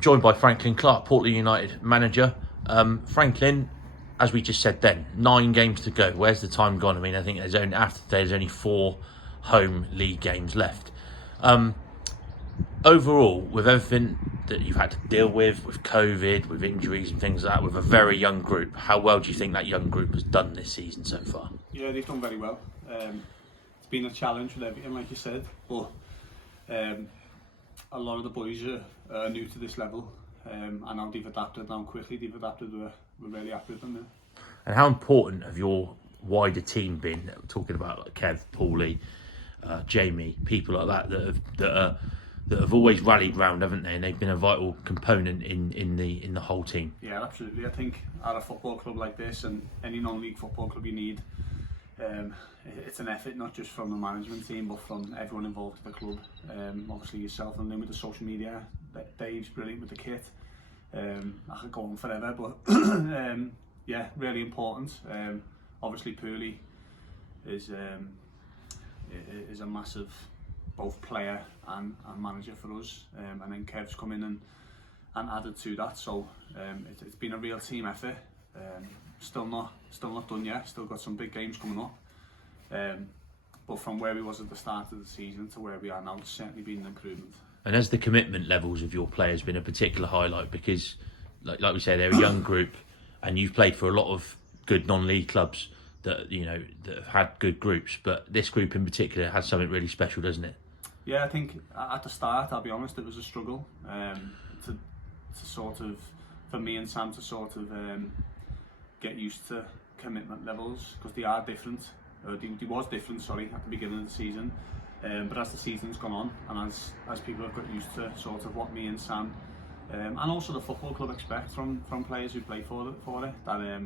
joined by Franklyn, Clarke, Portland United manager. Franklyn, as we just said then, 9 games to go. Where's the time gone? I mean, I think after today, there's only 4 home league games left. Overall, with everything that you've had to deal with COVID, with injuries and things like that, with a very young group, how well do you think that young group has done this season so far? Yeah, they've done very well. It's been a challenge with everything, like you said, but a lot of the boys are new to this level, and now they've adapted. Now quickly they've adapted. We're really happy with them now. And how important have your wider team been? Talking about like Kev, Paulie, Jamie, people like that that have always rallied round, haven't they? And they've been a vital component in the whole team. Yeah, absolutely. I think at a football club like this, and any non-league football club, you need it's an effort not just from the management team but from everyone involved in the club. Obviously yourself, and then with the social media, Dave's brilliant with the kit. I could go on forever, but yeah, really important. Obviously Paulie is a massive both player and manager for us, and then Kev's come in and added to that, so it's been a real team effort. Still not done yet, still got some big games coming up, but from where we was at the start of the season to where we are now, it's certainly been an improvement. And has the commitment levels of your players been a particular highlight? Because like we say, they're a young group, and you've played for a lot of good non-league clubs that have had good groups, but this group in particular has something really special, doesn't it? Yeah, I think at the start, I'll be honest, it was a struggle to sort of, for me and Sam to sort of get used to commitment levels, because they are different. They was different, sorry, at the beginning of the season, but as the season's gone on, and as people have got used to sort of what me and Sam and also the football club expect from players who play for it, that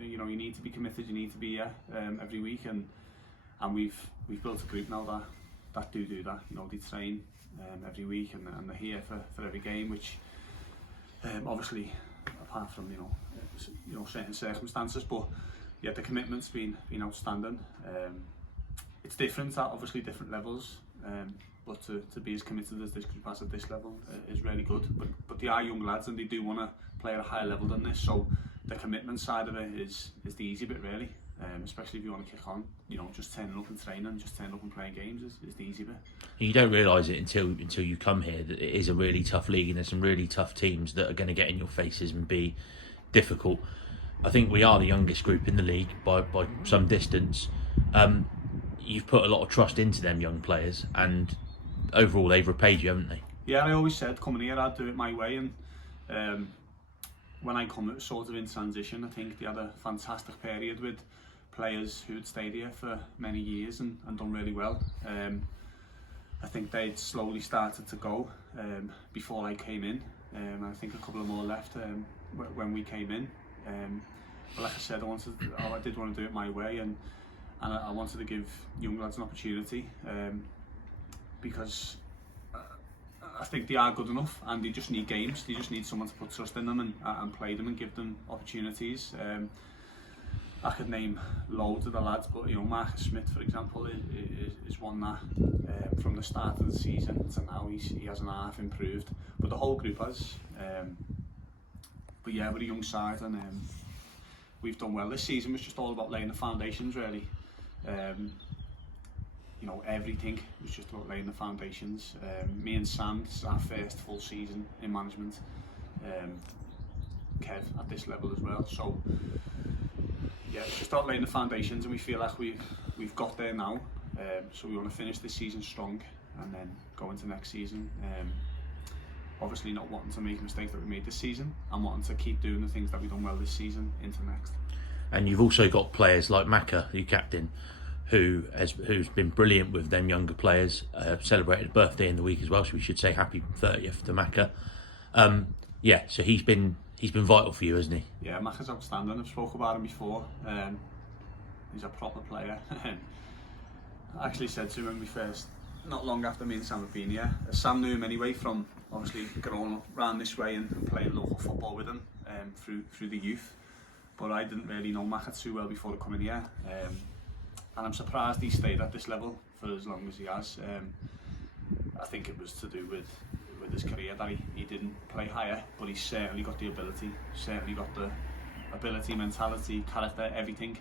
you need to be committed, you need to be here every week, and we've built a group now that do that. They train every week, and they're here for every game, which obviously, apart from certain circumstances, but yeah, the commitment's been outstanding. It's different at obviously different levels, but to be as committed as this group has at this level is really good. But they are young lads, and they do want to play at a higher level than this, so the commitment side of it is the easy bit, really. Especially if you want to kick on, just turning up and training, just turning up and playing games is the easy bit. You don't realise it until you come here that it is a really tough league, and there's some really tough teams that are going to get in your faces and be difficult. I think we are the youngest group in the league by some distance. You've put a lot of trust into them young players, and overall they've repaid you, haven't they? Yeah, I always said coming here I'd do it my way, and when I come, it was sort of in transition. I think they had a fantastic period with players who had stayed here for many years and done really well. I think they'd slowly started to go before I came in. I think a couple of more left when we came in. But like I said, I did want to do it my way, and I wanted to give young lads an opportunity, because I think they are good enough, and they just need games. They just need someone to put trust in them and play them and give them opportunities. I could name loads of the lads, but Marcus Smith, for example, is one that from the start of the season to now he has an half improved, but the whole group has. But yeah, we're a young side, and we've done well. This season was just all about laying the foundations, really. Everything was just about laying the foundations. Me and Sam, this is our first full season in management. Kev at this level as well. So yeah, it's just about laying the foundations, and we feel like we've got there now. So we want to finish this season strong, and then go into next season. Obviously not wanting to make mistakes that we made this season, and wanting to keep doing the things that we've done well this season into next. And you've also got players like Macca, your captain, who's been brilliant with them younger players. Celebrated a birthday in the week as well, so we should say happy 30th to Macca. So he's been vital for you, hasn't he? Yeah, Macca's outstanding. I've spoken about him before. He's a proper player. I actually said to him when we first, not long after me and Sam had been here, Sam knew him anyway from obviously growing up around this way and playing local football with him through the youth. But I didn't really know Macca too well before coming here. And I'm surprised he stayed at this level for as long as he has. I think it was to do with with his career that he didn't play higher, but he's certainly got the ability, mentality, character, everything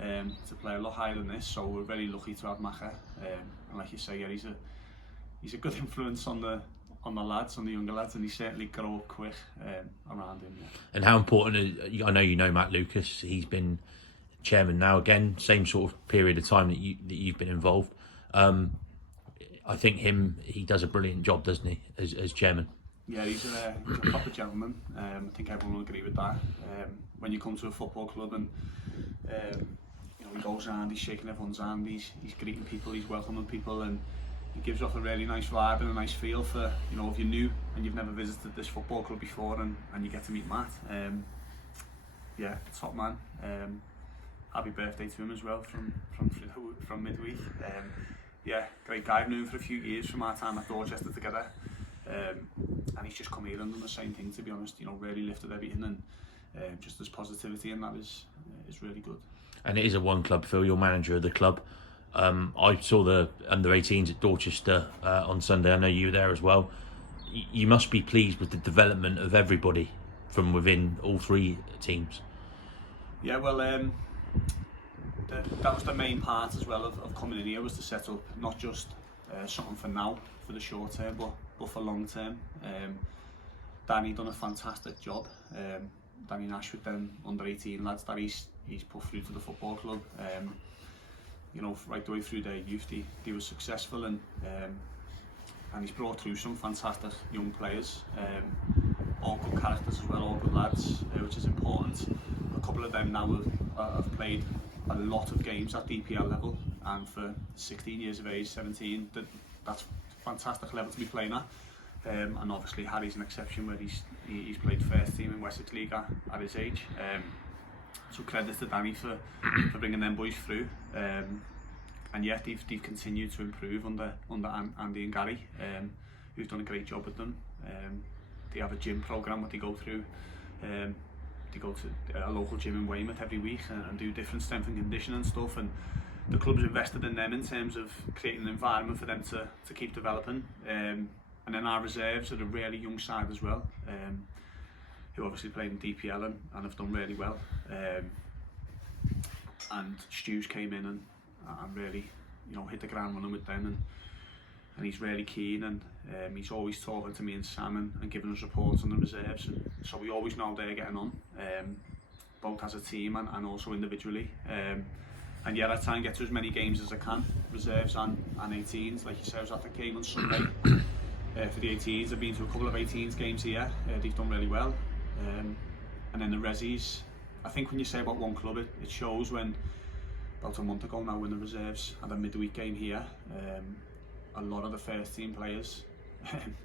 to play a lot higher than this. So we're very lucky to have Maka, and like you say, yeah, he's a good influence on the lads, on the younger lads, and he certainly grew up quick around him. Yeah. And how important, I know you know Matt Lucas, he's been chairman now again, same sort of period of time that you've been involved. I think he does a brilliant job, doesn't he, as chairman? Yeah, he's a proper gentleman. I think everyone will agree with that. When you come to a football club and he goes around, he's shaking everyone's hand, he's greeting people, he's welcoming people, and he gives off a really nice vibe and a nice feel for, if you're new and you've never visited this football club before and you get to meet Matt. Yeah, top man. Happy birthday to him as well from midweek. Yeah, great guy. I've known him for a few years from our time at Dorchester together. And he's just come here and done the same thing, to be honest. Really lifted everything, and just this positivity, and that is really good. And it is a one club, Phil. You're manager of the club. I saw the under-18s at Dorchester on Sunday. I know you were there as well. You must be pleased with the development of everybody from within all three teams. Yeah, well, that was the main part as well of coming in here, was to set up not just something for now, for the short term, but for long term. Danny done a fantastic job. Danny Nash with them under-18 lads that he's put through to the football club. Right the way through their youth, they were successful, and he's brought through some fantastic young players, all good characters as well, all good lads, which is important. A couple of them now have played a lot of games at DPL level, and for 16 years of age, 17, that's a fantastic level to be playing at. And obviously Harry's an exception, where he's played first team in Wessex League at his age. So credit to Danny for bringing them boys through. And yet they've continued to improve under Andy and Gary, who've done a great job with them. They have a gym program that they go through. They go to a local gym in Weymouth every week and do different strength and conditioning and stuff. And the club's invested in them in terms of creating an environment for them to keep developing. And then our reserves are a really young side as well, who obviously played in DPL and have done really well. And Stu's came in and really, hit the ground running with them, and he's really keen, and he's always talking to me and Sam and giving us reports on the reserves, and so we always know they're getting on, both as a team and also individually. And yeah, I try and get to as many games as I can, reserves and 18s. Like you said, I was at the game on Sunday for the 18s. I've been to a couple of 18s games here. They've done really well. And then the resis, I think when you say about one club, it shows. When about a month ago now, when the reserves had a midweek game here, a lot of the first team players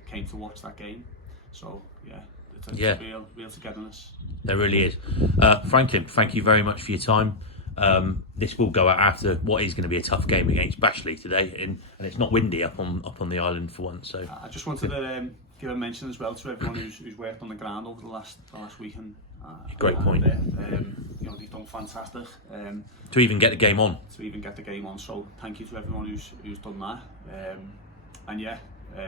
came to watch that game. So yeah, it's real togetherness. There really is. Franklyn, thank you very much for your time. This will go out after what is going to be a tough game against Bashley today, and it's not windy up on the island for once. So I just wanted to give a mention as well to everyone who's worked on the ground over the last week. And great point. They've done fantastic to even get the game on. So thank you to everyone who's done that. And yeah,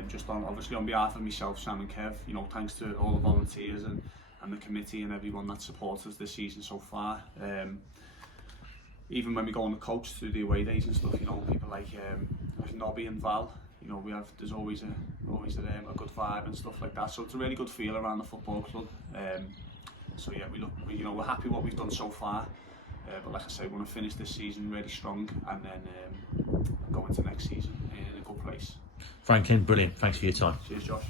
just obviously on behalf of myself, Sam and Kev, thanks to all the volunteers and the committee and everyone that supports us this season so far. Even when we go on the coach through the away days and stuff, people like Nobby and Val, there's always a good vibe and stuff like that. So it's a really good feel around the football club. So yeah, we're happy what we've done so far. But like I say, we want to finish this season really strong, and then go into next season in a good place. Franklyn, brilliant. Thanks for your time. Cheers, Josh.